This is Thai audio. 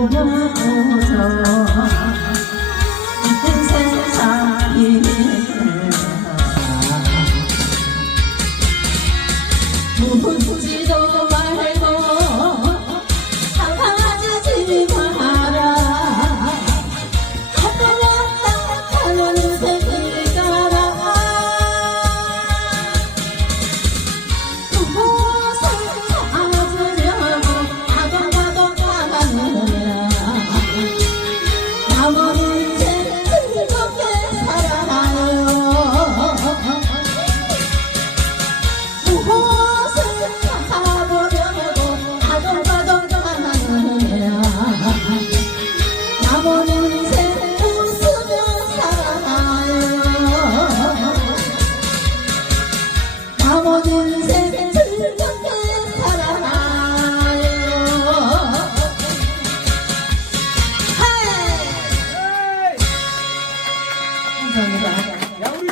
남자친구는오